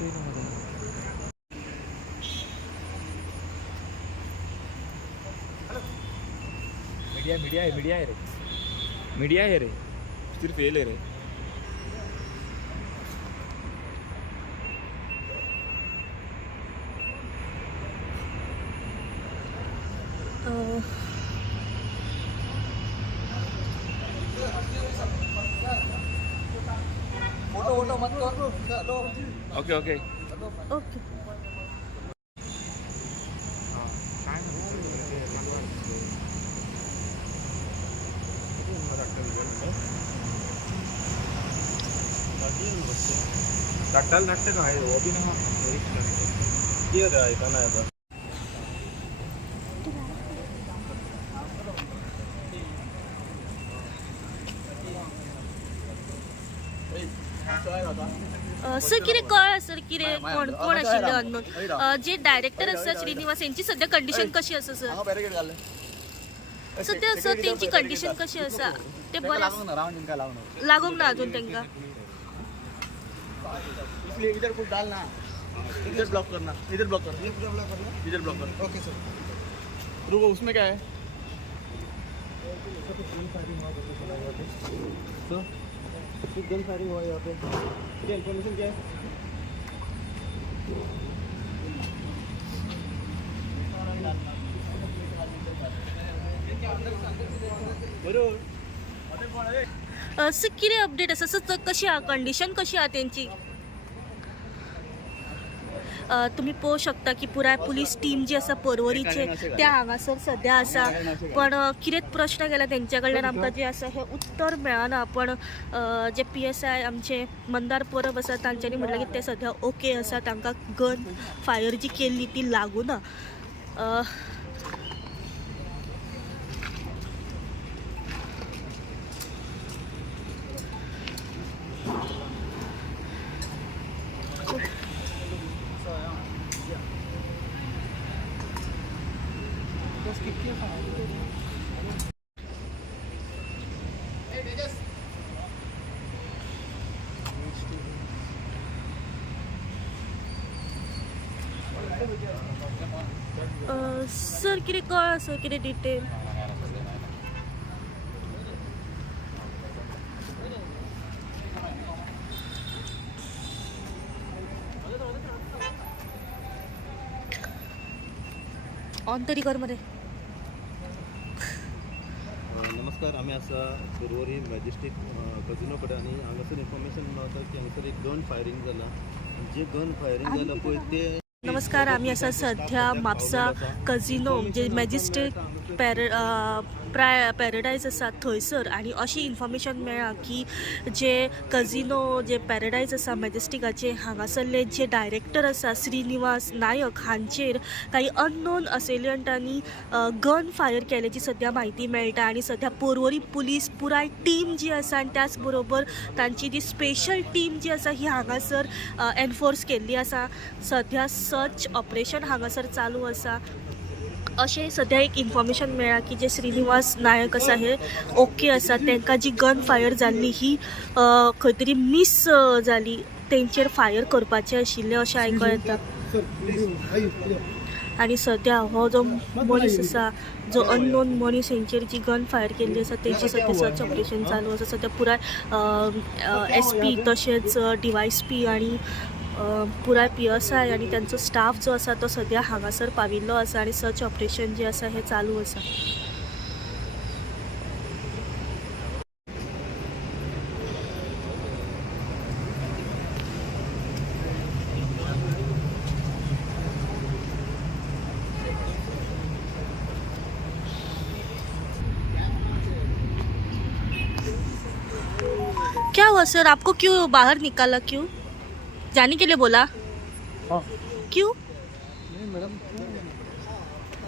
Media है रे, media है रे, सिर्फ फेल है रे. फोटो मत करो. Okay okay okay. लागतं का आहे वो भी ना क्लियर आहे का नाही आता. सर कितें कळ सर कितें कोण कोण आशिल्ले अननोन जे डायरेक्टर आसा श्रीनिवास यांची सध्या कंडिशन कशी आसा सर. सध्या सर त्यांची कंडिशन कशी आसा ते बरें लागूंक ना अजून तांकां. इसलिए इधर कुछ डालना, इधर ब्लॉक करना, इधर ब्लॉक करना, इधर ब्लॉक करना. Okay sir. रुको, उसमें क्या है? गन फायरिंग हुआ यहाँ पे. क्या इन्फॉर्मेशन क्या है? सर कितें अपडेट आसा सर कशी आहा कंडिशन कशी आहा तेंची. तुम्ही पळोवंक शकता की पुराय पुलीस टीम जी आसा पर्वरीचे त्या हांगासर सध्या आसा. पण कितें प्रश्न केला तेंच्या कडल्यान आमकां जे आसा हे उत्तर मेळना. पण जे PSI आमचे मंदार परब आसा तांच्यांनी म्हटलें की ते सध्या ओके आसा, तांकां गन फायर जी केल्ली ती लागू ना. सर कितें कळ सर कितें डिटेल. ऑन तरी कर मध्ये. नमस्कार. आम्ही असा पर्वरी मॅजेस्टिक कजिनो कडेन आणि हांगासर इन्फॉर्मेशन मेळटा की हांगासर एक गन फायरिंग जाला. जे गन फायरिंग जाला पळय ते. नमस्कार. आम्ही असा सध्या म्हापसा कजिनो म्हणजे मॅजेस्टिक पॅराडायज आसा थंयसर आनी अशी इन्फॉर्मेशन मेळ्ळा की जे कजिनो जे पॅराडायज आसा मॅजेस्टिकाचे हांगासरले जे डायरेक्टर आसा श्रीनिवास नायक हांचेर काही अननोन असेलियंटांनी गन फायर केल्याची सध्या म्हायती मेळटा. आनी सध्या पर्वरी पुलीस पुराय टीम जी आसा आनी त्याच बरोबर तांची जी स्पेशल टीम जी आसा ही हांगासर एनफोर्स केल्ली आसा. सध्या सर्च ऑपरेशन हांगासर चालू आसा अशें सध्या एक इन्फॉर्मेशन मेळ्ळा की जे श्रीनिवास नायक आसा हे ओके आसा. तांकां जी गन फायर जाल्ली ही खंय तरी मिस जाली, तेंचेर फायर करपाचें आशिल्लें अशें आयको येता. आनी सध्या हो जो मनीस आसा जो अननोन मनीस हेंचेर जी गन फायर केल्ली आसा तेंची सध्या सर्च ऑपरेशन चालू आसा. सध्या पुराय SP तशेंच DYSP आनी पुराय PSI आनी त्यांचो स्टाफ जो आसा तो सध्या हांगासर पाविल्लो आसा आनी सर्च ऑपरेशन जे आसा हे चालू आसा. क्या हुआ सर, आपको क्यों बाहर निकाला, क्यों जाने के लिए बोला? हाँ. क्यों नहीं मैडम.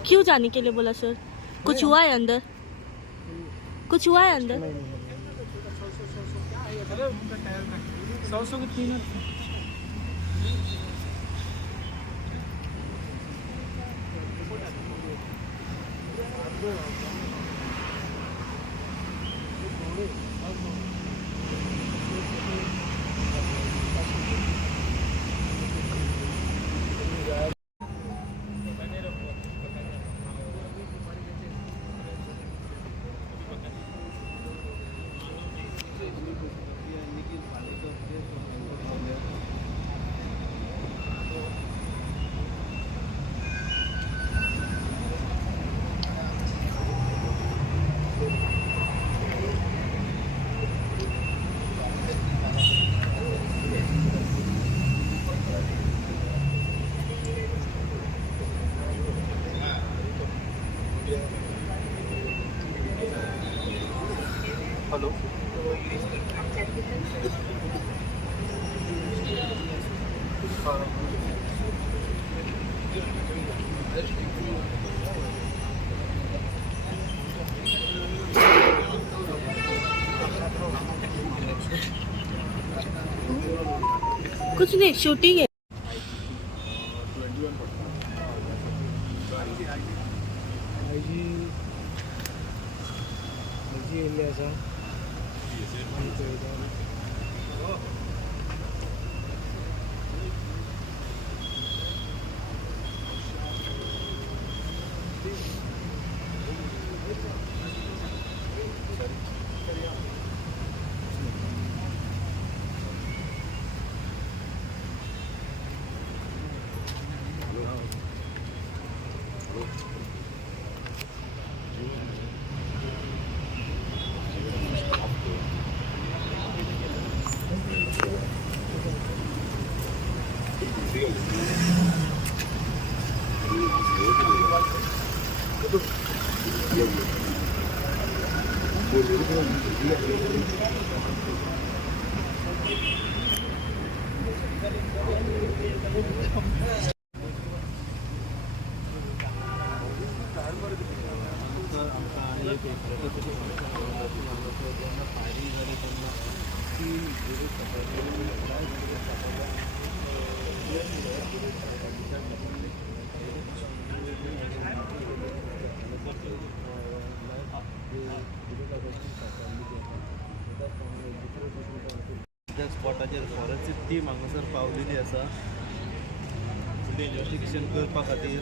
क्यों जाने के लिए बोला सर? कुछ हुआ है अंदर? कुछ हुआ है अंदर? हॅलो कुछ नहीं, शूटिंग है. त्या स्पॉटाचेर फॉरेन्सीक टीम हांगासर पावलेली आसा फुडें इन्वेस्टिगेशन करपा खातीर.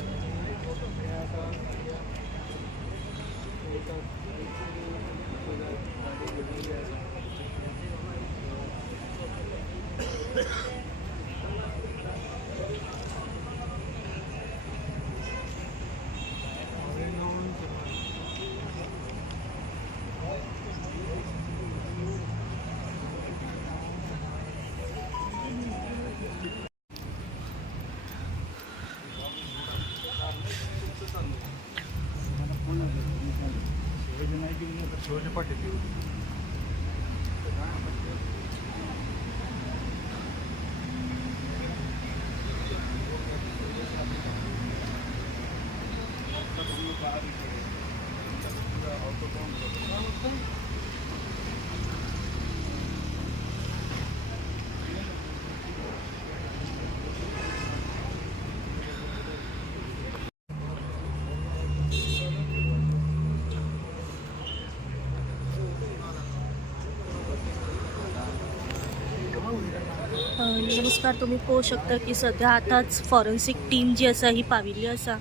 नमस्कार, तुम्ही पळोवंक शकता की सध्या आतांच फॉरेन्सीक टीम जी आसा ही पाविल्ली आसा.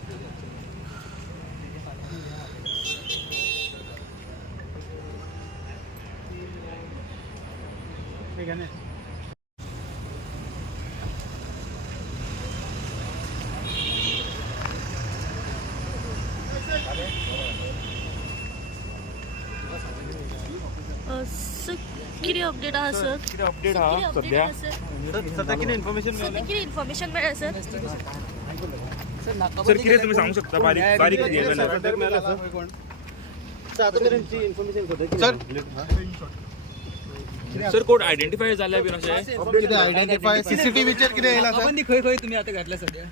सर कितें अपडेट आहा सर? कितें अपडेट आहा सध्या? सध्या कितें इन्फॉर्मेशन सध्या कितें इन्फॉर्मेशन मेळ्ळा सर? सर कितें तुमी सांगूंक शकता बारीक बारीक कितें जाल्यार? सर कोण आयडेंटिफाय जाल्या बीन अशें? आयडेंटिफाय सीसीटीव्हीचेर कितें येयला सर? खंय तुमी आतां घातल्या सध्या?